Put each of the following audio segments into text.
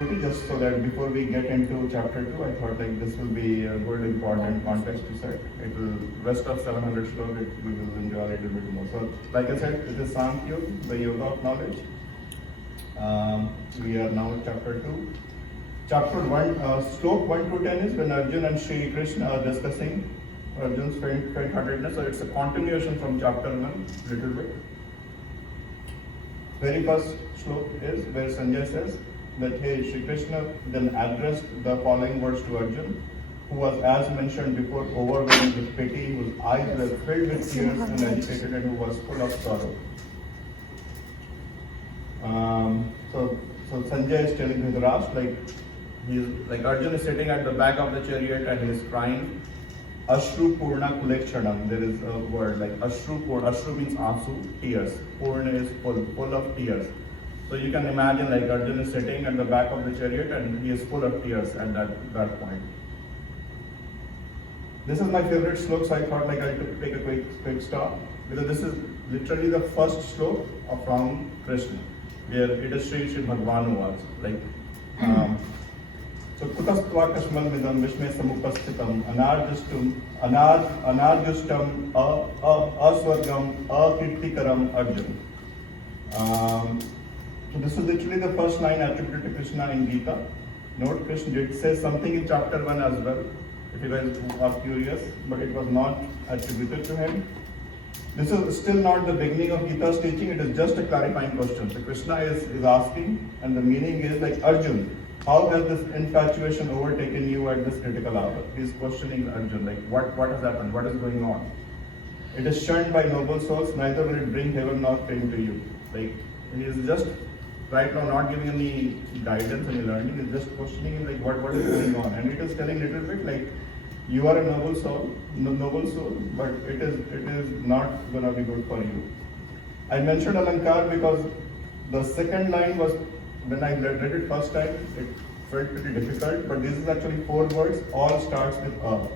Just so that before we get into chapter 2, I thought like this will be a good important context to set. It will, rest of 700 slok, we will enjoy a little bit more. So like I said, it is Sankhya, the yoga of knowledge. We are now at chapter 2. Chapter 1, slok 1 to 10 is when Arjun and Sri Krishna are discussing Arjun's faint-heartedness. So it's a continuation from chapter 1, little bit. Very first slok is where Sanjay says that, hey, Shri Krishna then addressed the following words to Arjun, who was, as mentioned before, overwhelmed with pity, whose eyes were filled with tears and agitated, and who was full of sorrow. So Sanjay is telling Dhritarashtra, like Arjun is sitting at the back of the chariot and he is crying. Ashru Purna Kulekshanam. There is a word like Ashru Purna. Ashru means Asu, tears. Purna is full of tears. So you can imagine like Arjun is sitting at the back of the chariot and he is full of tears at that point. This is my favorite slok, so I thought like I'll take a quick stop, because this is literally the first slok from Krishna, where it is Sri Bhagavan was like. So Kutastva Kashmal Vidam Vishme Samupasthitam Anarjustam Aswargam Akirtikaram Arjun. So this is literally the first line attributed to Krishna in Gita. Note, Krishna did say something in chapter 1 as well, if you guys are curious, but it was not attributed to him. This is still not the beginning of Gita's teaching, it is just a clarifying question. So Krishna is asking, and the meaning is like, Arjun, how has this infatuation overtaken you at this critical hour? He is questioning Arjun, like what has happened, what is going on? It is shunned by noble souls, neither will it bring heaven nor fame to you. Like, he is just right now not giving any guidance, any learning, is just questioning him like what is going on. And it is telling little bit like, you are a noble soul, but it is not gonna be good for you. I mentioned Alankar because the second line was, when I read it first time, it felt pretty difficult, but this is actually 4 words, all starts with a.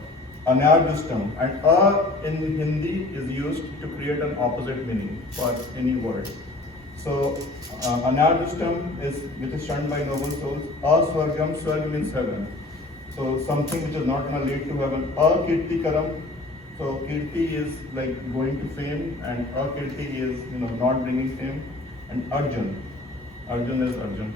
Anarjustam, and a in Hindi is used to create an opposite meaning for any word. So Anarjustam is which is shunned by noble souls. Aswargam, swarg means heaven. So something which is not going to lead to heaven. Akirtikaram, so kirti is like going to fame, and akirti is not bringing fame. And Arjun is Arjun.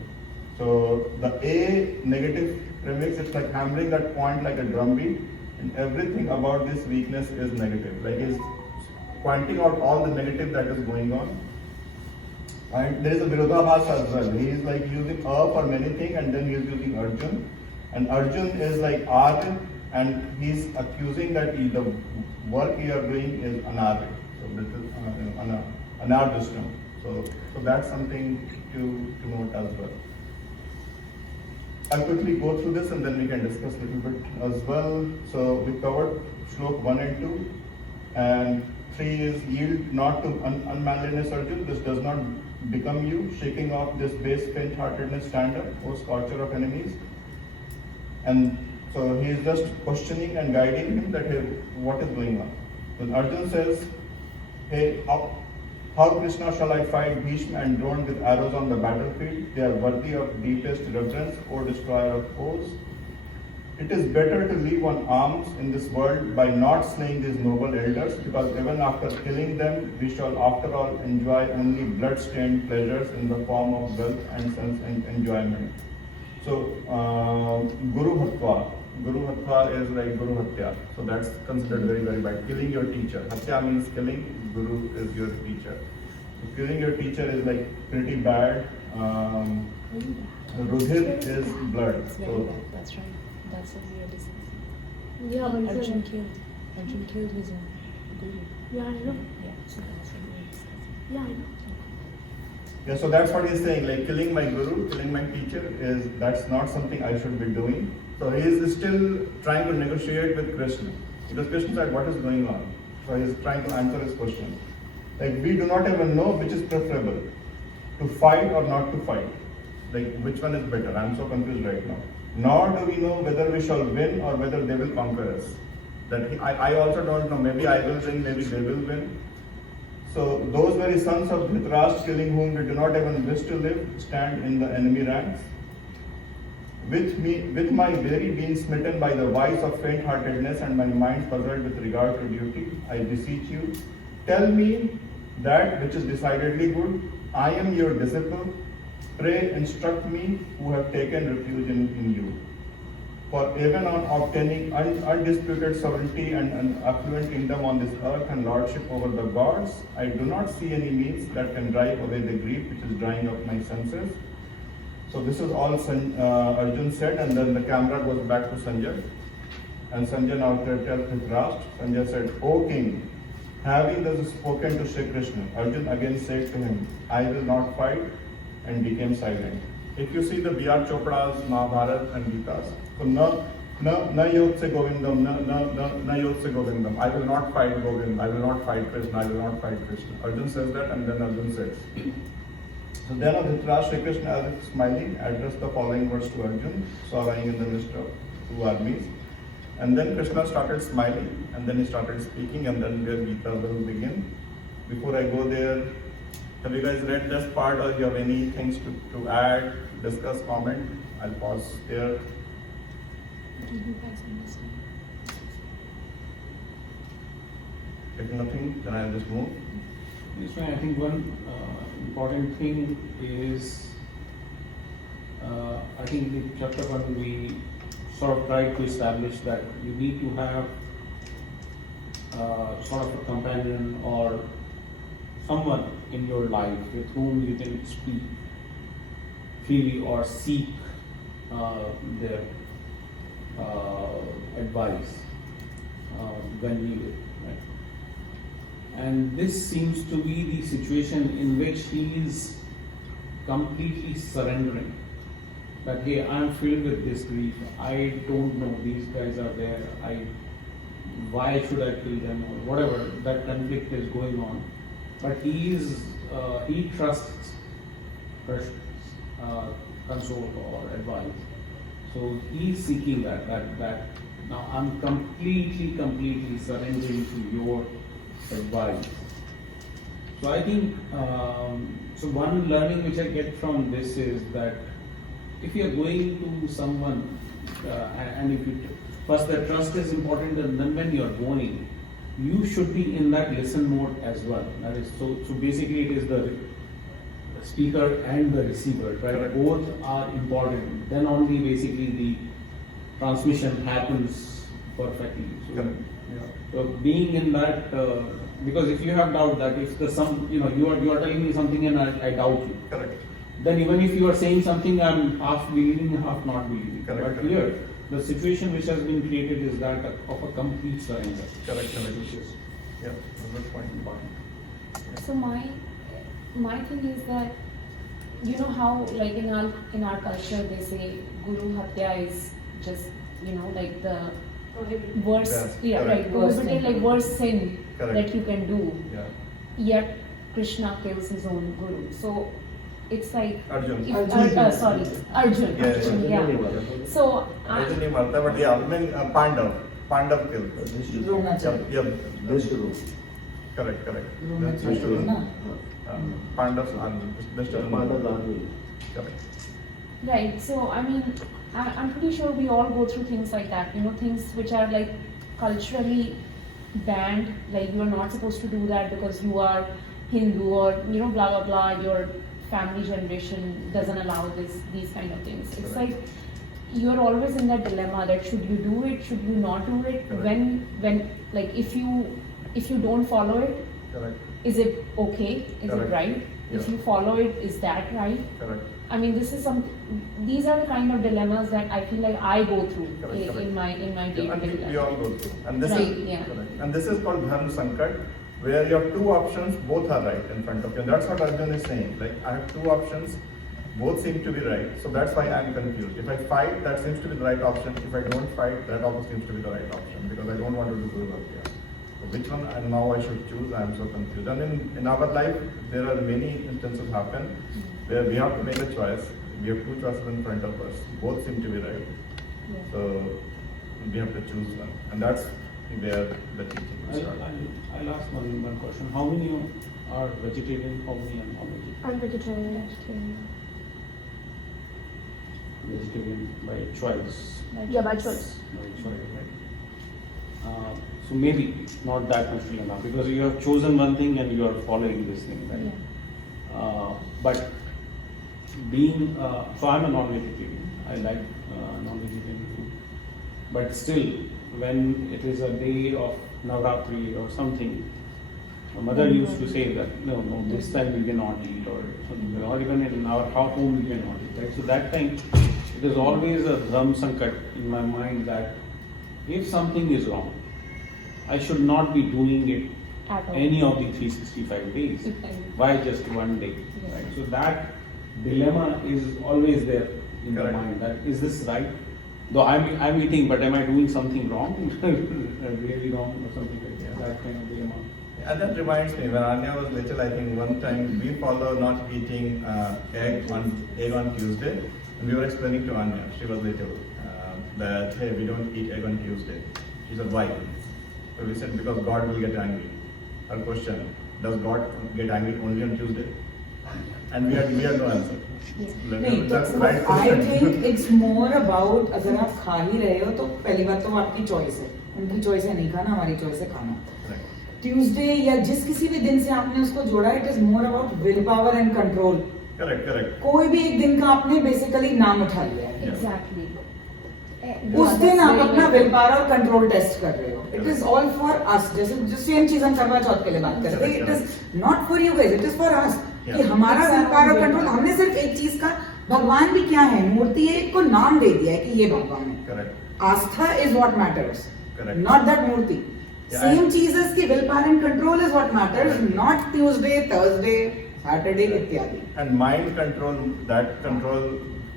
So the A negative premix, it's like hammering that point like a drumbeat, and everything about this weakness is negative. Like he's pointing out all the negative that is going on. And there is a Virodhabhas as well. He is like using a for many things, and then he is using Arjun. And Arjun is like Arjun, and he is accusing that the work you are doing is anarjit. So this is anarjustam. So that's something to note as well. I'll quickly go through this and then we can discuss a little bit as well. So we covered slok 1 and 2, and 3 is yield not to unmanliness, Arjun. This does not become you, shaking off this base faint-heartedness standard, O scorcher of enemies. And so he is just questioning and guiding him that, hey, what is going on? When Arjun says, hey, how Krishna shall I fight Bhishma and Drona with arrows on the battlefield? They are worthy of deepest reverence, O destroyer of foes. It is better to live on alms in this world by not slaying these noble elders, because even after killing them, we shall after all enjoy only blood-stained pleasures in the form of wealth and sense and enjoyment. So, Guru Hatva is like Guru Hatya. So that's considered very, very bad. Killing your teacher. Hatya means killing, Guru is your teacher. So killing your teacher is like pretty bad. Rudhir is blood. It's very bad, that's right. That's a weird disease. Yeah, but Arjun killed his own guru. Yeah, I know. Yeah, so that's a weird disease. Yeah, I know. Yeah, so that's what he's saying, like killing my guru, killing my teacher that's not something I should be doing. So he is still trying to negotiate with Krishna. Because Krishna said, what is going on? So he's trying to answer his question. Like, we do not even know which is preferable, to fight or not to fight. Like, which one is better? I'm so confused right now. Nor do we know whether we shall win or whether they will conquer us. I also don't know. Maybe I will win, maybe they will win. So those very sons of Dhritarashtra, killing whom we do not even wish to live, stand in the enemy ranks. with my very being smitten by the vice of faint-heartedness and my mind puzzled with regard to duty, I beseech you, tell me that which is decidedly good. I am your disciple. Pray instruct me who have taken refuge in you. For even on obtaining undisputed sovereignty and an affluent kingdom on this earth and lordship over the gods, I do not see any means that can drive away the grief which is drying up my senses. So this is all Arjun said, and then the camera goes back to Sanjay. And Sanjay now tells Dhritarashtra. Sanjay said, O king, having thus spoken to Shri Krishna, Arjun again said to him, I will not fight, and became silent. If you see the B.R. Chopra's Mahabharata and Gitas, so na yod se govindam, na yod se govindam. I will not fight Govind, I will not fight Krishna, I will not fight Krishna. Arjun says that, and then Arjun says. So then Dhritarashtra, Shri Krishna, as if smiling, addressed the following words to Arjun, so lying in the midst of two armies. And then Krishna started smiling, and then he started speaking, and then their Gita will begin. Before I go there, have you guys read this part, or you have any things to add, discuss, comment? I'll pause there. Do you guys understand? If nothing, then I'll just move. Yes, I think one important thing is, I think in chapter 1 we sort of tried to establish that you need to have sort of a companion or someone in your life with whom you can speak freely or seek their advice when needed. Right? And this seems to be the situation in which he is completely surrendering. That, hey, I'm filled with this grief. I don't know, these guys are there. Why should I kill them, or whatever that conflict is going on. But he trusts Krishna's console or advice. So he's seeking that now I'm completely surrendering to your advice. So I think, so one learning which I get from this is that if you are going to someone, and if you, first the trust is important, and then when you are going, you should be in that listen mode as well. That is, so basically it is the speaker and the receiver, right? Correct. Both are important. Then only basically the transmission happens perfectly. So, so being in that, because if you have doubt that if the you are telling me something and I doubt you. Correct. Then even if you are saying something, I'm half believing, half not believing. Correct. But here, the situation which has been created is that of a complete surrender. Correct. Yeah, that's quite important. So my thing is that, you know how like in our culture they say Guru Hatya is just, like the worst, Yeah, correct. prohibited, like worst sin Correct. that you can do. Yeah. Yet Krishna kills his own guru. So it's like Arjun. Arjun. Yeah. So Arjun he marta, but yeah, I mean Pandav killed. Yeah. Correct. Vishnu. Pandav's Vishnu. Correct. right. So I mean, I'm pretty sure we all go through things like that. Things which are like culturally banned. Like you are not supposed to do that because you are Hindu, or blah blah blah. Your family generation doesn't allow these kind of things. It's Correct. like you're always in that dilemma that should you do it, should you not do it? Correct. When like if you don't follow it, Correct. is it okay? Is Correct. it right? If Yeah. you follow it, is that right? Correct. I mean, these are the kind of dilemmas that I feel like I go through Correct. in my Yeah, day-to-day and we life. all go through. And this Right, is yeah. correct. And this is called Dharma Sankat, where you have two options, both are right in front of you. And that's what Arjun is saying. Like, I have two options, both seem to be right. So that's why I'm confused. If I fight, that seems to be the right option. If I don't fight, that also seems to be the right option, because I don't want to do Guru Bhakti. So which one and now I should choose? I am so confused. And in our life, there are many instances happen where we have to make a choice. We have two choices in front of us. Both seem to be right. Yeah. So we have to choose one. And that's where the teaching will start. I'll ask one question. How many are vegetarian? How many are non-vegetarian? I'm vegetarian. vegetarian by choice. Yeah, by choice. By choice, right? So maybe not that much dilemma because you have chosen one thing and you are following this thing, right? But being so I'm a non-vegetarian. I like non-vegetarian food, but still, when it is a day of Navratri or something, my mother used to say that no, this time we cannot eat or something, or even in our home we cannot eat, right? So that time, it is always a dharma sankat in my mind that if something is wrong, I should not be doing it At all. any of the 365 days. Why just one day? Yes. Right? So that dilemma is always there in the Correct. mind. That is this right? Though I'm eating, but am I doing something wrong? Really wrong or something like that? That kind of dilemma. And that reminds me, when Anya was little, I think one time we follow not eating egg on Tuesday, and we were explaining to Anya, she was little, that hey, we don't eat egg on Tuesday. She said, why? So we said, because God will get angry. Her question, does God get angry only on Tuesday? And we had no answer. नहीं तो Right. I think it's more about अगर आप खा ही रहे हो तो पहली बात तो वो आपकी चॉइस है, उनकी चॉइस है नहीं खाना, हमारी चॉइस है खाना. Right. ट्यूसडे या जिस किसी भी दिन से आपने उसको जोड़ा, it is more about will power and control. Correct. कोई भी एक दिन का आपने बेसिकली नाम उठा लिया है, Exactly. उस दिन आप अपना विल पावर और कंट्रोल टेस्ट कर रहे हो. It is all for us. जैसे जो सेम चीज हम करवा चौथ के लिए बात कर रहे थे, it is not for you guys, it is for us. कि हमारा विल पावर और कंट्रोल, हमने सिर्फ एक चीज का, भगवान भी क्या है, मूर्ति है, को नाम दे दिया है कि ये भगवान है. Correct. आस्था is what matters, Correct. Not that मूर्ति. Yeah, सेम चीजेस की will power and control is what matters, not Tuesday, Thursday, Saturday इत्यादि. And mind control,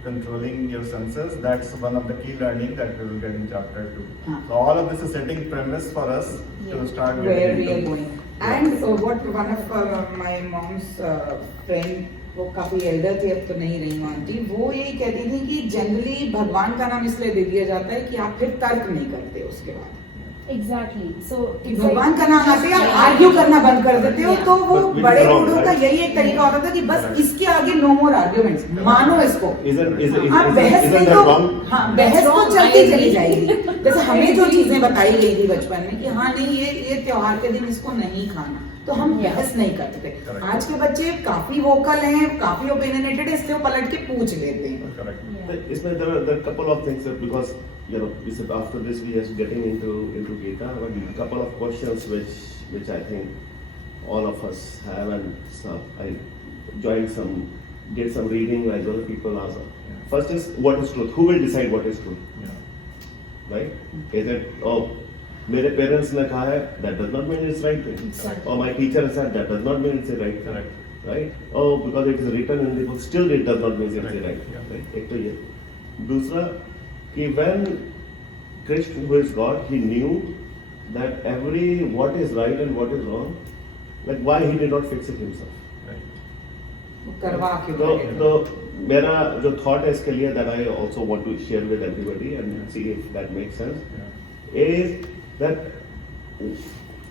controlling your senses, that's one of the key learning that we will get in chapter 2. Huh. So all of this is setting premise for us to start Where getting we are into. going. And what one of my mom's friend, वो काफी Elder थी, अब तो नहीं रही वो aunty, वो यही कहती थी कि जनरली भगवान का नाम इसलिए दे दिया जाता है कि आप फिर तर्क नहीं करते उसके बाद. Exactly. So कि it's भगवान like- का नाम आते ही आप आर्ग्यू करना बंद कर देते हो. तो वो But which बड़े is wrong, बूढ़ों का right? यही एक तरीका होता था कि बस इसके आगे नो मोर आर्ग्यूमेंट्स, मानो इसको. आप बहस isn't नहीं that तो wrong? हाँ, बहस तो wrong, चलती I चली agree. जाएगी. जैसे हमें जो चीजें बताई गई थी बचपन में कि हाँ नहीं ये त्योहार के दिन इसको नहीं खाना, तो हम बहस नहीं करते थे. Correct. आज के बच्चे काफी वोकल हैं, काफी ओपिनियनेटेड है, इसलिए वो पलट के पूछ लेते हैं. Correct. Yeah. There are a couple of things because we said after this we are getting into Gita, but a couple of questions which I think all of us have, and so I did some reading as well. People answer. Yeah. First is what is truth? Who will decide what is truth? Yeah. Right? Is it मेरे parents ने कहा है, that does not mean it's right. Exactly. Or my teacher has said, that does not mean it's right. Correct. Right? Oh, because it is written in the book, still it does not mean it's Right. right. Yeah. Right? एक तो ये. दूसरा कि when Krishna, who is God, he knew that what is right and what is wrong, like why he did not fix it himself. Right. वो करवा के तो बोलेंगे. मेरा जो thought है इसके लिए that I also want to share with everybody and see if that makes sense, Yeah. is that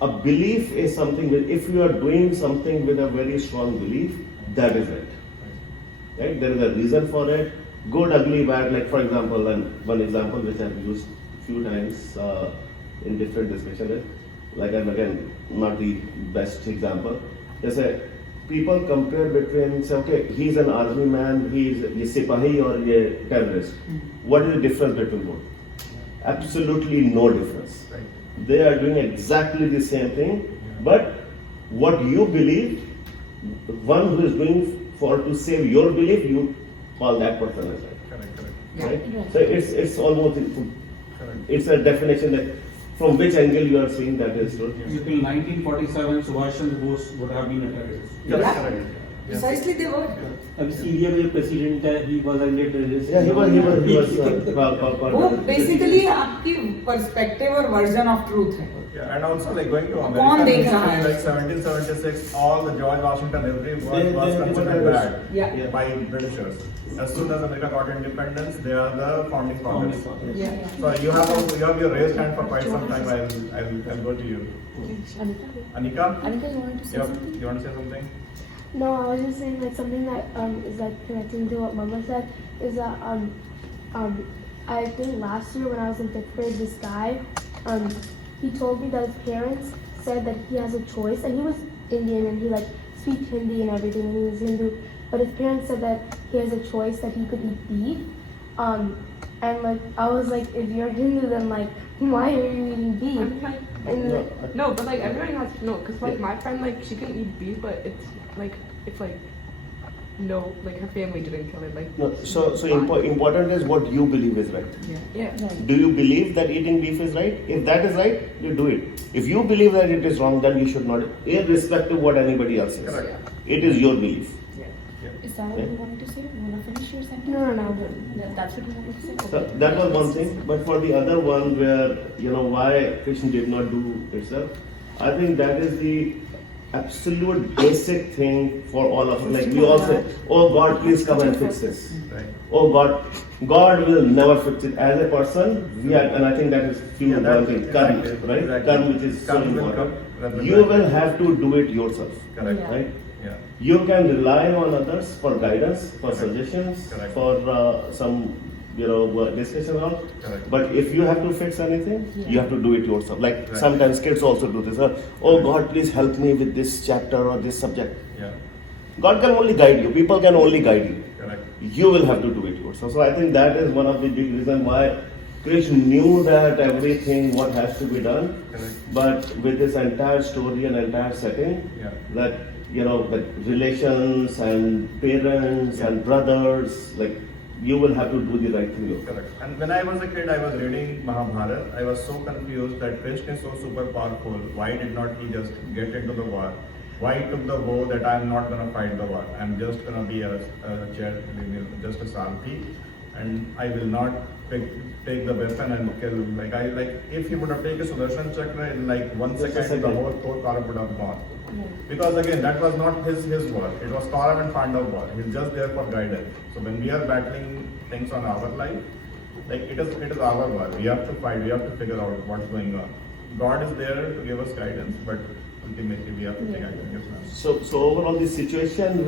a belief is something that if you are doing something with a very strong belief, that is it. Right? There is a reason for it. Good, ugly, bad. Like for example, and one example which I've used few times in different discussions is, like, and again, not the best example. They say people compare between, say, okay, he's an army man, he's a sipahi or a terrorist. What is the difference between both? Absolutely no difference. Right. They are doing exactly the same thing, but what you believe, one who is doing to save your belief, you call that person as right. Correct. Right? Right. So it's almost Correct. it's a definition that from which angle you are seeing that is true. You feel 1947 Subhash Chandra Bose would have been a terrorist. Yeah. Correct. Yeah. Precisely they were. अब Syria में president है, he was under terrorist. Yeah, he was वो basically आपकी perspective और version of truth है. Yeah, and also like going to कौन American देख history, रहा है? like 1776, all the George Washington everyone They- was they- considered they- bad Yeah. by Britishers. As soon as America got independence, they are the founding fathers. Yeah. So you have your raised hand for quite some time. I'll go to you. Anita? Anika, Anika, you wanted to say something? you want to say something? No, I was just saying like something that is like connecting to what Mama said is that I think last year when I was in 5th grade, this guy, he told me that his parents said that he has a choice, and he was Indian and he like speaks Hindi and everything, and he was Hindu, but his parents said that he has a choice that he could eat beef, and like I was like, if you're Hindu, then like why are you eating beef? I'm like, And like, no, but like everybody has to know, cause like my friend, like she can eat beef, but it's like no, like her family didn't kill it. Like No, so important is what you believe is right. yeah. Do you believe that eating beef is right? If that is right, you do it. If you believe that it is wrong, then you should not, irrespective of what anybody else says. Correct. It is your belief. Is that what you wanted to say? You want to finish your sentence? no. That's what you wanted to say? So that was one thing. But for the other one where, why Krishna did not do itself, I think that is the absolute basic thing for all of us. Like we all say, oh God, please come and fix this. Right. Oh God will never fix it. As a person, we are, and I think that is Yeah, one thing, karma, exactly, right? exactly. Karma, which is so Karma will important. come rather You than- will have to do it yourself, Correct. Yeah. right? Yeah. You can rely on others for guidance, for suggestions, Correct. for some, discussion on. Correct. But if you have to fix anything, Yeah. you have to do it yourself. Like Right. sometimes kids also do this. Oh God, please help me with this chapter or this subject. Yeah. God can only guide you. People can only guide you. Correct. You will have to do it yourself. So I think that is one of the big reasons why Krish knew that everything what has to be done. Correct. But with this entire story and entire setting, Yeah. that that relations and parents and brothers, like you will have to do the right thing yourself. Correct. And when I was a kid, I was reading Mahabharata. I was so confused that Krishna is so super powerful. Why did not he just get into the war? Why he took the vow that I'm not gonna fight the war? I'm just gonna be a just a Sarthi, and I will not take the weapon and kill. If he would have taken Sudarshan Chakra in like 1 Just a second, the second. whole Kaurav would have gone. Because again, that was not his war. It was Kaurav and Pandav war. He's just there for guidance. So when we are battling things on our life, like it is our war. We have to fight. We have to figure out what's going on. God is there to give us guidance, but ultimately we have to take action. Yes, ma'am. So overall, the situation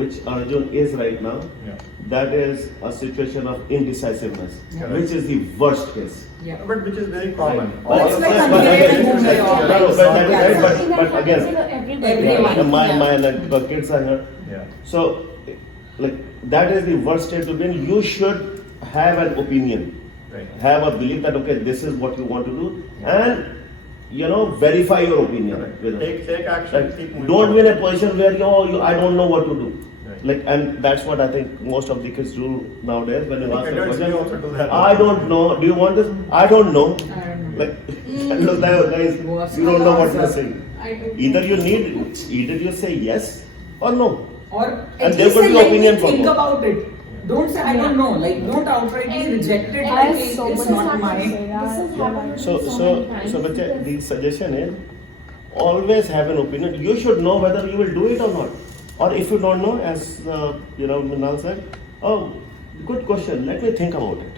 which Arjun is right now, Yeah. that is a situation of indecisiveness, Yeah. which is the worst case. Yeah. But which is very common. But it's like Yes, a but mirror again, in their own lives. but again, Everyone. my kids are here. Yeah. So, like that is the worst state to be in. You should have an opinion, Right. have a belief that okay, this is what you want to do, and verify your opinion. Correct. with it. Take action. Like, Keep moving don't be in forward. a position where I don't know what to do. Right. Like, and that's what I think most of the kids do nowadays. When you Like ask a adults, we question, also do that. I don't know. Do you want this? I don't know. I don't know. Like, look, guys, you don't know what you're saying. Either you say yes or no. Or And at there least could say, be let me opinion for think both. about it. Don't say I don't know. Like don't outrightly And reject it. I Like have so it's much not not to mine. say that. This has happened with So, me so, so many times. so, Bacha, because- the suggestion is always have an opinion. You should know whether you will do it or not. Or if you don't know, as Minal said, oh, good question. Let me think about it.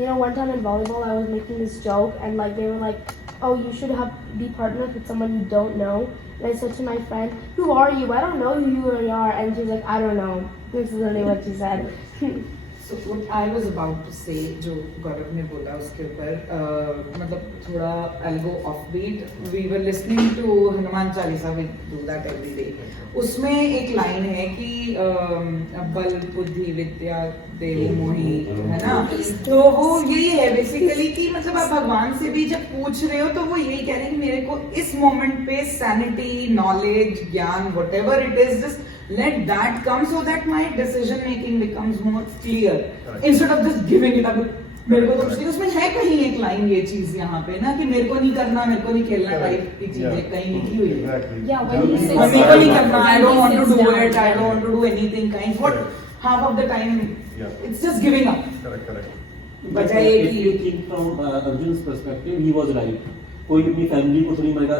Yeah. One time in volleyball, I was making this joke, and like they were like, "Oh, you should be partnered with someone you don't know." And I said to my friend, "Who are you? I don't know who you are." And she was like, "I don't know." This is literally what she said. So what I was about to say, जो गौरव ने बोला उसके ऊपर मतलब थोड़ा I'll go offbeat. We were listening to Hanuman Chalisa, we do that every day. उसमें एक line है कि बल बुद्धि विद्या देवी मोही, है ना? तो वो यही है बेसिकली कि मतलब आप भगवान से भी जब पूछ रहे हो तो वो यही कह रहे हैं कि मेरे को इस मोमेंट पे सैनिटी, नॉलेज, ज्ञान, whatever it is, just let that come so that my decision making becomes more clear instead of just giving it up. मेरे को तो उसकी उसमें है कहीं एक लाइन ये चीज यहाँ पे ना कि मेरे को नहीं करना, मेरे को नहीं खेलना टाइप की चीजें कहीं लिखी हुई है। Exactly. Yeah, when he says और मेरे को नहीं करना, I don't want to When he do sits it, I down. don't want to do anything kind. What half of the time Yeah. it's just giving up. Correct. बजाय If कि you think from Arjun's perspective, he was right. कोई अपनी family को थोड़ी मारेगा.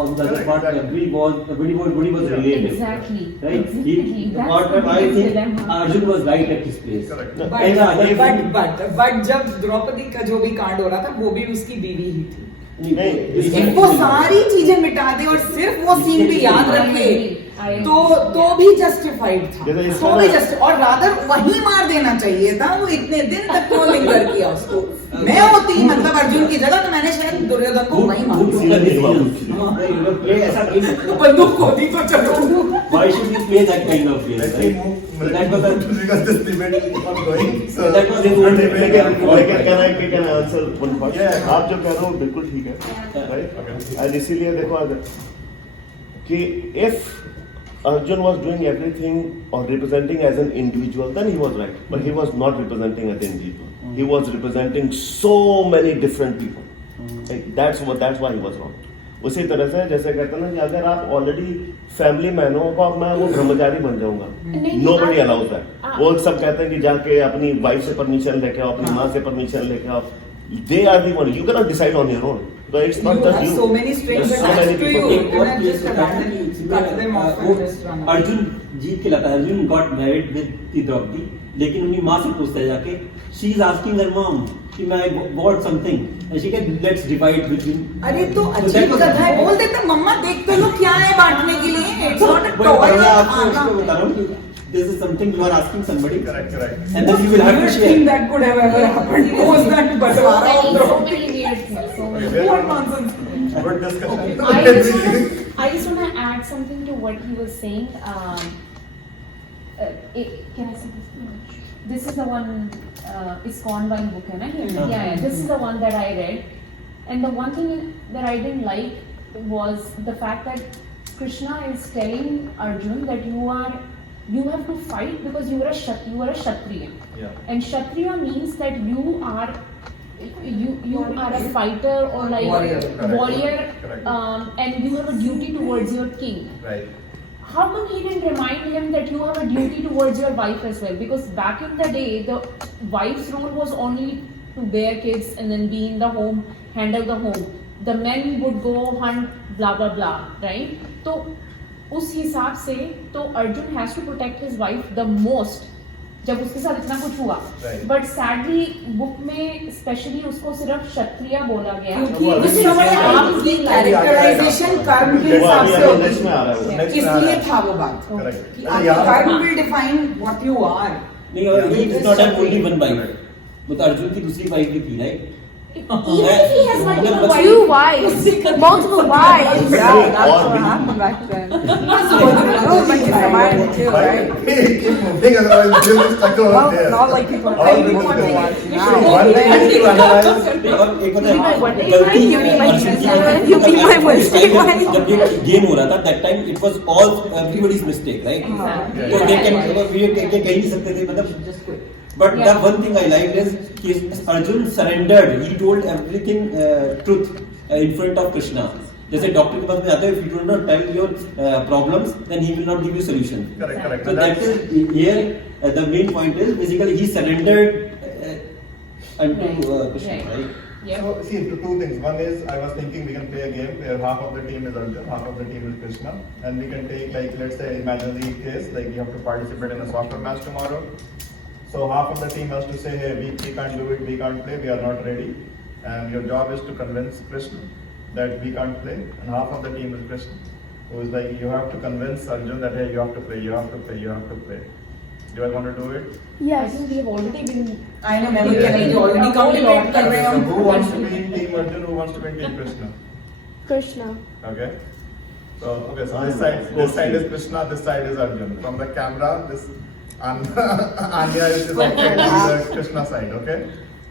On the other part, everybody was related. Exactly. Right? Exactly. The That's part the that I biggest think dilemma. Arjun was right at his place. Correct. And the other but जब द्रौपदी का जो भी कांड हो रहा था वो भी उसकी बीवी ही थी। नहीं, If वो सारी चीजें मिटा दे और सिर्फ वो सीन भी याद रखे तो भी जस्टिफाइड था, जैसे इस तो भी तरह- जस्ट और रादर वही मार देना चाहिए था, वो इतने दिन तक क्यों लिंगर किया उसको। मैं होती मतलब अर्जुन की जगह तो मैंने शायद दुर्योधन को वही मार दिया। बंदूक होती तो चलो। Why should we play that kind of game? Let me Right? move That was a- because this debate is not going. So That was his own debate. लेकिन can I answer one part? Yeah. आप जो कह रहे हो बिल्कुल ठीक है, right? And इसीलिए देखो अगर कि if Arjun was doing everything or representing as an individual, then he was right. But he was not representing as an individual. He was representing so many different people. Like, that's why he was wrong. उसी तरह से जैसे कहते हैं ना कि अगर आप ऑलरेडी फैमिली मैन हो तो अब मैं वो ब्रह्मचारी बन जाऊंगा, नोबडी अलाउज दैट। वो सब कहते हैं कि जाके अपनी वाइफ से परमिशन लेके आओ, अपनी माँ से परमिशन लेके आओ। They are the one. You cannot decide on your own. So it's not You just have you. so many strings There's so attached many to people. you. Okay, what And is just the abandon, cut them off and just run away. Arjun जीत के लाता है। Arjun got married with Draupadi, लेकिन उनकी माँ से पूछता है जाके, she is asking her mom कि मैं bought something, she can let's divide between. अरे तो अजीब कथा है, बोल देते मम्मा देख तो लो क्या है बांटने के लिए, इट्स नॉट अ टॉय। मैं आपको उसको बता रहा हूँ कि this is something you are asking somebody, correct. and then you will have to Worst share. thing that could have ever happened was that बंटवारा हो So Draupadi. many weird things. So many. Okay. What nonsense. Good discussion. I just want to add something to what he was saying. Can I say this? This is the one. ISKCON one book, है ना? Yeah. This is the one that I read, and the one thing that I didn't like was the fact that Krishna is telling Arjun that you have to fight because you are a Kshatriya. Yeah. And Kshatriya means that you are a fighter or like Warrior. Correct. and you have a duty towards your king. Right. How come he didn't remind him that you have a duty towards your wife as well? Because back in the day, the wife's role was only to bear kids and then be in the home, handle the home. The men would go hunt, blah blah blah, right? तो उस हिसाब से तो Arjun has to protect his wife the most जब उसके साथ इतना कुछ हुआ। Right. बट सैडली बुक में स्पेशली उसको सिर्फ क्षत्रिय बोला गया। क्योंकि उस समय आपकी कैरेक्टराइजेशन कर्म के वो हिसाब अभी से नेक्स्ट में आ रहा है वो। Next में आ इसलिए रहा है। था वो बात Correct. कि आपका कर्म will define what you are. नहीं, और he does not have only one wife, वो तो अर्जुन की दूसरी वाइफ भी थी, right? Even if he has multiple wives, Two wives, multiple wives. Yeah, that's what happened back then. I don't like it from mine too, right? Keep moving, otherwise we will stuck over Well, there. not like people are All fighting people one do. thing. Yeah. One thing is to analyze. नहीं, और एक होता है one day गलती wife, you be my Arjun की- Tuesday wife, you be my Wednesday उस time wife. जब ये गेम हो रहा था, that time it was all everybody's mistake, right? Exactly. तो they can ये कह नहीं सकते थे, मतलब Just quit. But Yeah. the one thing I liked is कि Arjun surrendered. He told everything truth in front of Krishna. जैसे doctor के पास में आते हैं, if you do not tell your problems, then he will not give you solution. Correct. So that is here the main point is basically he surrendered unto Krishna, Right. right? yeah. So see, two things. One is I was thinking we can play a game where half of the team is Arjun, half of the team is Krishna, and we can take like let's say imaginary case like you have to participate in a soccer match tomorrow. So half of the team has to say, hey, we can't do it, we can't play, we are not ready, and your job is to convince Krishna that we can't play, and half of the team is Krishna, who is like you have to convince Arjun that hey, you have to play, you have to play, you have to play. Do I want to do it? I Yes. think we have already been. I know मैं भी कह रही थी already compliment कर रहे So हो. who wants to be in team Arjun? Who wants to be in team Krishna? Krishna. Okay. So this side is Krishna, this side is Arjun. From the camera, this Anya is on the Krishna side. Okay.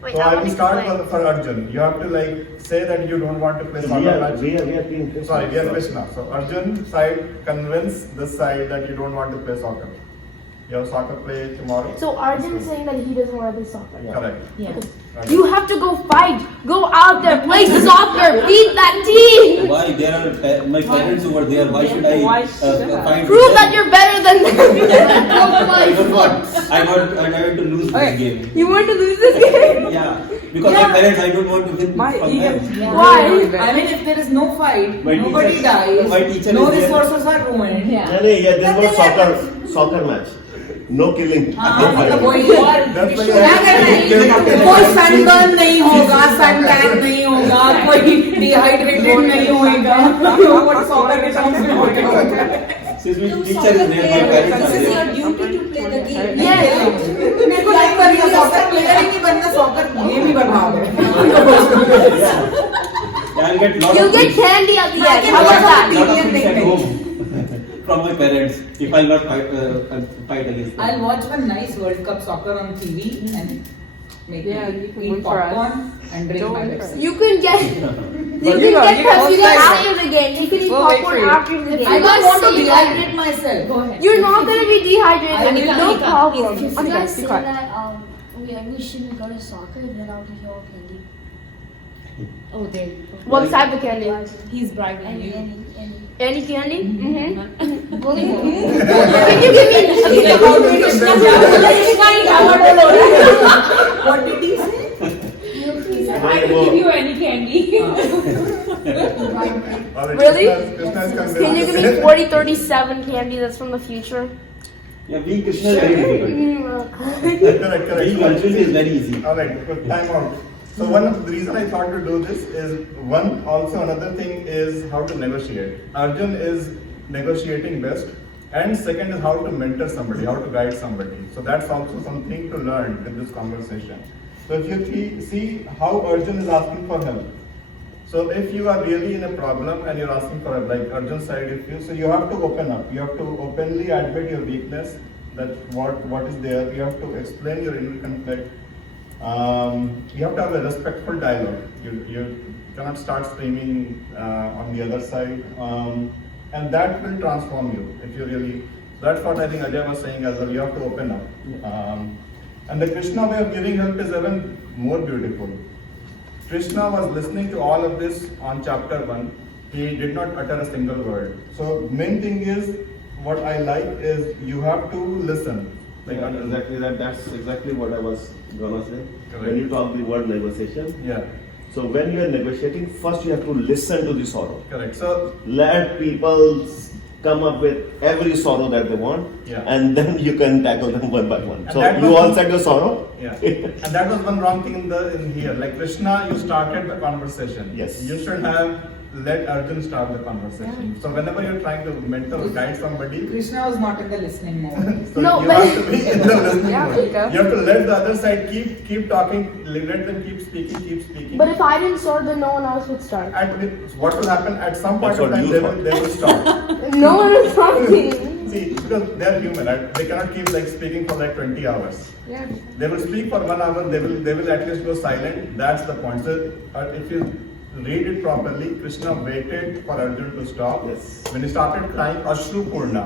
Wait, So I I want will to start explain. for Arjun. You have to like say that you don't want to play We soccer are match. team Krishna. Sorry, we are Krishna. So Arjun side convince this side that you don't want to play soccer. You have soccer play tomorrow. So Arjun is saying that he doesn't want to play soccer. Correct. Yeah. Okay. You have to go fight. Go out there, play soccer, beat that team. Why there are my parents over there? Why should I Why should I? find Prove that you're better than them. Go I play. don't want. I want to lose Okay. this game. You want to lose this game? Yeah, because Yeah. my parents, I don't want to win My from ego. them. Why? I mean, if there is no fight, My nobody teacher- dies, my teacher no is there. resources are ruined. Yeah. This was soccer match. No killing. हाँ, No मतलब fighting. वही That's why क्या करना है? कोई sunburn नहीं होगा, suntan नहीं होगा, कोई डिहाइड्रेटेड नहीं होएगा। What soccer के terms में होएगा? Since we तुम teacher is soccer there, my player हो, parents this are is your there. duty to play the game. मेरे को नहीं बनना सॉकर प्लेयर ही नहीं बनना soccer game he बनवाओगे I'll get lot You of get things, candy at the end. can How about that? lot of things at home from my parents if I'll not fight against them. I'll watch one nice World Cup soccer on TV and make Yeah, you can eat win for us. popcorn and drink Don't my win for Pepsi. us. You can get You get know, Pepsi you can after the game. You can eat We'll wait for popcorn you. after the I game. don't want to dehydrate myself. Go ahead. You're not gonna be dehydrated. Anika, No Anika. problem. If you Anika, guys be say quiet. that we shouldn't go to soccer, then I'll give you all candy. Oh, there you go. What type of candy? He's bribing you. Any candy? Mm-hmm. Well, Can you give me? What did he say? I can give you any candy. Really? Krishna's Can you give me 4037 candy that's from the future? Yeah, being Krishna is very difficult. Correct. Being Arjun is very easy. Alright, good time out. So one of the reason I thought to do this is also another thing is how to negotiate. Arjun is negotiating best, and second is how to mentor somebody, how to guide somebody. So that's also something to learn with this conversation. So if you see how Arjun is asking for help. So if you are really in a problem and you're asking for help, like Arjun's side, so you have to open up. You have to openly admit your weakness, that what is there. You have to explain your inner conflict. You have to have a respectful dialogue. You cannot start screaming on the other side, and that will transform you if you really. That's what I think Ajay was saying as well. You have to open up, and the Krishna way of giving help is even more beautiful. Krishna was listening to all of this on chapter 1. He did not utter a single word. So main thing is, what I like is you have to listen. Like Exactly that. That's exactly what I was gonna say. Correct. When you talk the word negotiation. Yeah, So when you are negotiating, first you have to listen to the sorrow. correct. So Let people come up with every sorrow that they want, Yeah. and then you can tackle them one by one. And So that you was- all said your sorrow. yeah, and that was one wrong thing in here. Like Krishna, you started the conversation. Yes. You should have let Arjun start the conversation. So whenever you're trying to mentor or guide somebody, Krishna was not in the listening mode. so No, you but- have to be in the listening Yeah, mode. Gita. You have to let the other side keep talking, let them keep speaking. But if I didn't start, then no one else would start. What will happen at some point That's of what time, you they will stop. No one is talking. See, because they're human, right? They cannot keep like speaking for like 20 hours. Yeah. They will speak for 1 hour. They will at least go silent. That's the point. So if you read it properly, Krishna waited for Arjun to stop. Yes. When he started crying, Ashru Purna.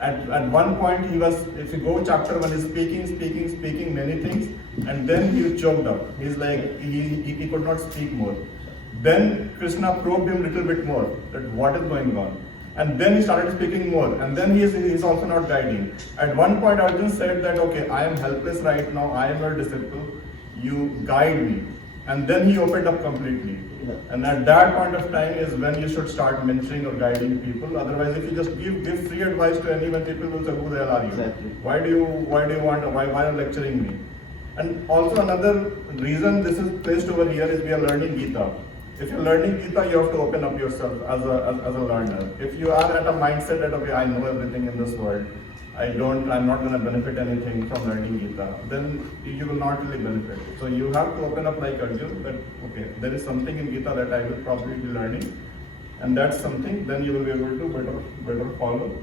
At one point he was, if you go chapter 1, he's speaking many things, and then he choked up. He's like he could not speak more. Then Krishna probed him a little bit more that what is going on. And then he started speaking more, and then he's also not guiding. At one point, Arjun said that, okay, I am helpless right now, I am your disciple, you guide me. And then he opened up completely. Yeah. And at that point of time is when you should start mentoring or guiding people. Otherwise, if you just give free advice to anyone, people will say, who the hell are you? Exactly. Why are you lecturing me? And also another reason this is placed over here is we are learning Gita. If you're learning Gita, you have to open up yourself as a learner. If you are at a mindset that, okay, I know everything in this world, I'm not going to benefit anything from learning Gita, then you will not really benefit. So you have to open up like Arjun that, okay, there is something in Gita that I will probably be learning, and that's something, then you will be able to better follow.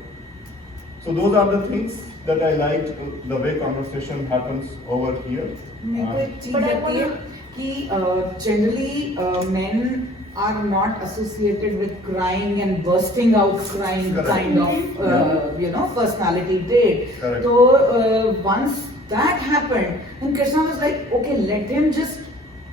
So those are the things that I liked, the way conversation happens over here. मेरे को एक चीज But I लगती है कि generally men are not associated with crying and bursting out crying Correct. kind of personality trait. Correct. So once that happened, then Krishna was like, okay, let him just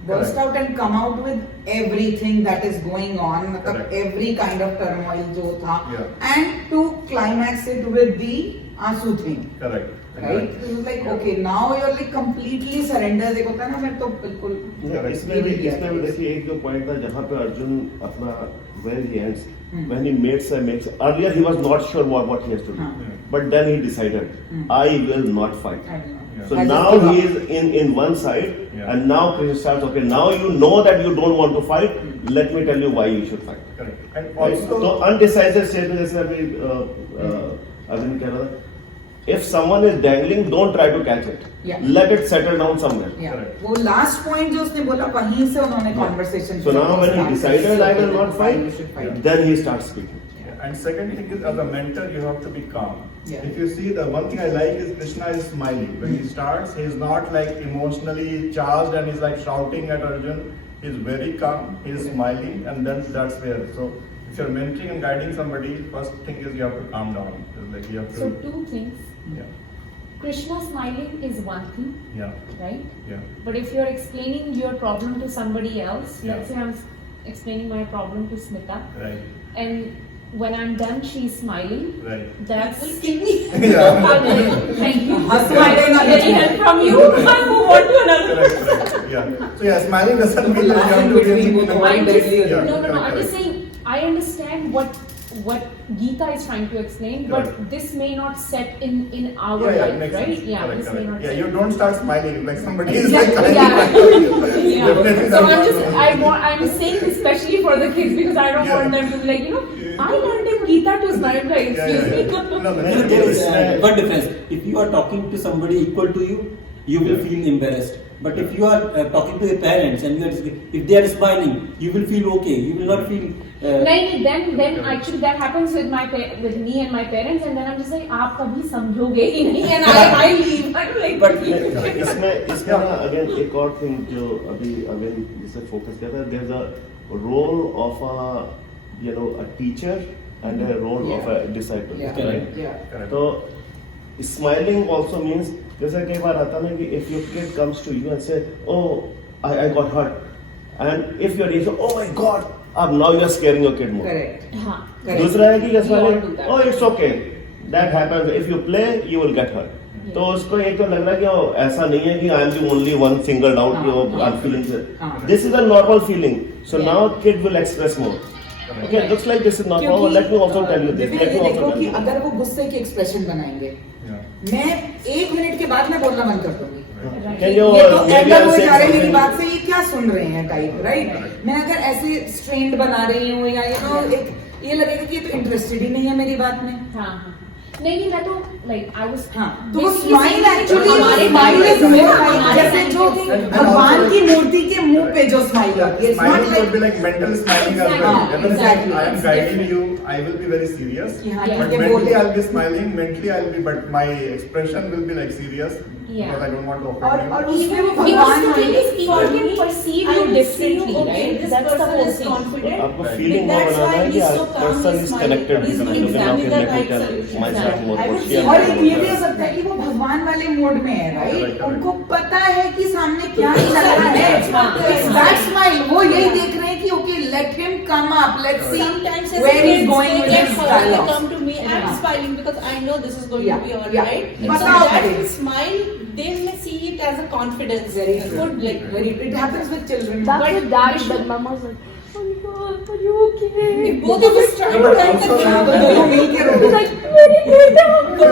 burst Correct. out and come out with everything that is going on, Correct. every kind of turmoil जो था, Yeah. and to climax it with the आंसू thing. Correct. Right? It was like, okay, now you're like completely surrender. एक होता है ना, मैं तो बिल्कुल इसमें भी देखिए एक जो पॉइंट था जहाँ पे अर्जुन अपना when he ends, when he makes earlier he was not sure what he has to do, हाँ. but then he decided, I will not fight. I don't know. Yeah. So I just now give up. he is in one side, Yeah. and now Krishna starts. Okay, now you know that you don't want to fight. Let me tell you why you should fight. Correct. And Right? also, So undecisive state में जैसे अभी अभी कह रहा था, if someone is dangling, don't try to catch it. Yeah. Let it settle down somewhere. Yeah. Correct. वो last point जो उसने बोला वहीं से उन्होंने conversation So now when he decided I will not fight, then he starts speaking. and second thing is, as a mentor, you have to be calm. Yeah. If you see, the one thing I like is Krishna is smiling. When he starts, he is not like emotionally charged and he's like shouting at Arjun. He's very calm, he's smiling, and then that's where. So if you're mentoring and guiding somebody, first thing is you have to calm down. It's like you have to. So two things. Yeah. Krishna smiling is one thing, Yeah. right? Yeah. But if you're explaining your problem to somebody else, Yeah. let's say I'm explaining my problem to Smita, Right. and when I'm done, she's smiling. Right. That's Yeah. Thank you. Smiling on Getting help from you. I move on to another. Correct, correct. Yeah. So yeah, smiling doesn't mean that you have to Between both really. of I'm just, Yeah. no. I'm Correct, just saying. I understand what Gita is trying to explain, but Correct. this may not set in our Yeah, life, makes right? sense. Yeah, Correct, this may correct. not. Yeah, set. you don't start smiling like somebody is Yeah, like. yeah. Definitely So I'm that's just, not- I'm saying this especially for the kids because I don't Yeah. want them to be like, I learned in Gita to smile, like, Yeah, yeah, excuse yeah. me. No, no, No, no, there is yeah. one difference. If you are talking to somebody equal to you, you will Yeah. feel embarrassed. But if you are talking to your parents and you are, if they are smiling, you will feel okay. You will not feel. नहीं then actually that happens with with me and my parents and then I'm just like आप कभी समझोगे ही नहीं and I leave. I'm like, But इसमें ना again एक और thing जो अभी अगेन जिसे फोकस किया था, there's a role of a teacher and a role of a disciple. Yeah. Right? Yeah. Correct. तो smiling also means जैसे कई बार आता ना कि if your kid comes to you and say, oh I got hurt, and if you're saying, oh my God, अब now you're scaring your kid more. Correct. हाँ. Correct. दूसरा है कि We all do that. oh it's okay, that happens, if you play you will get hurt. तो उसको एक तो लग रहा है कि ऐसा नहीं है कि I am the only one singled out कि I'm feeling हाँ. this is a normal feeling, so Yeah. now kid will express more. Okay, looks like this is not normal. Let me also tell you this. देखो Let me also देखो tell कि you. अगर वो गुस्से की expression बनाएंगे, Yeah. मैं 1 minute के बाद मैं बोलना बंद कर दूंगी। Can you ये तो maybe एंगर I'll हो say जा रहे हैं मेरी something? बात से, ये क्या सुन रहे हैं टाइप, राइट? मैं अगर ऐसे स्ट्रेन्ड बना रही हूँ या एक ये लगेगा कि ये तो इंटरेस्टेड ही नहीं है मेरी बात में। हाँ. नहीं मैं तो like I was. हाँ, तो वो basically स्माइल saying एक्चुअली हमारे स्माइल इज time में मोर हमारे जैसे time जो में भगवान की मूर्ति के मुंह पे जो स्माइल आती है, Smiling could be like mental smiling as well. Exactly. Definitely, I am It's guiding different. you. I will be very serious. Yeah. But Yeah. mentally I'll be smiling. Mentally I'll be, but my expression will be like serious Yeah. because I don't want to और offend और you. उसमें वो Because भगवान the thing is, है। people can perceive you differently, right? That's the whole thing. आपको Right. Feeling वो बनाना है कि person is connected with me. Okay, now Exactly. let me tell myself more what she और एक ये भी has हो सकता है कि वो भगवान वाले मोड में है, राइट? Correct, correct. उनको पता है कि सामने क्या चल रहा है। It's that smile, वो यही देख रहे हैं कि okay, let him come up, let's see Sometimes as where he's kids, going they with get his hurt, they dialogue. come to me, I'm Yeah. smiling because I know this is going Yeah, to be all yeah. right. But So now- that smile, they may see it as a confidence. Very Good, like very. It happens with children. That's But with daddy, Vishnu- but mama's like, oh my God, are you okay? if both of us try to But find the also- हाँ, तो दोनों मिलके He's row. like, very good,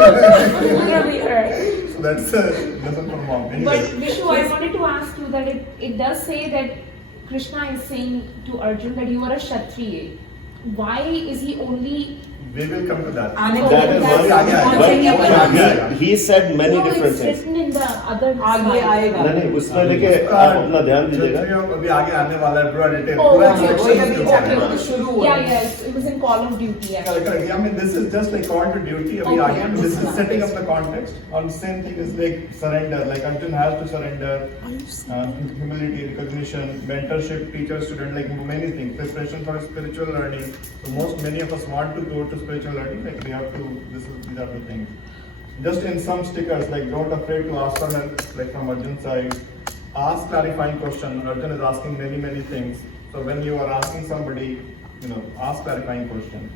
I'm gonna be hurt. So that's a lesson from mom. Anyway. But Vishu, I wanted to ask you that it does say that Krishna is saying to Arjun that you are a Kshatriya. Why is he only? We will come to that. आने Oh, को That is that's one. आगे आएगा। But आगे आएगा। he said many No, different it's things. written in the other. आगे slide. आएगा। नहीं उसमें देखिए आप अपना ध्यान दीजिएगा. अभी आगे आने वाला है पूरा डिटेल Oh, पूरा okay. वही अभी instructions chapter के तो शुरू हुआ Yeah, है। yes, it was in Call of Duty. Yeah. Correct, correct. I mean, this is just like call to duty. Abhi Okay, aage, this is understand. setting up the context. On same thing is like surrender. Like Arjun has to surrender. Humility, recognition, mentorship, teacher, student, like many things. Preparation for spiritual learning. So many of us want to go to spiritual learning. Like we have to. These are the things. Just in some stickers, like don't afraid to ask for help. Like from Arjun's side, ask clarifying question. Arjun is asking many things. So when you are asking somebody, ask clarifying question.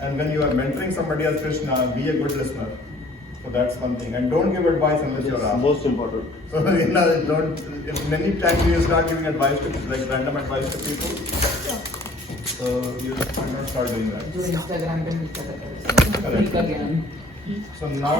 And when you are mentoring somebody as Krishna, be a good listener. So that's one thing. And don't give advice unless you're asked. Most important. So don't. If many times you start giving advice to random advice to people, so you don't start doing that. जो Instagram पे मिलता रहता है, Correct. का ज्ञान। So now.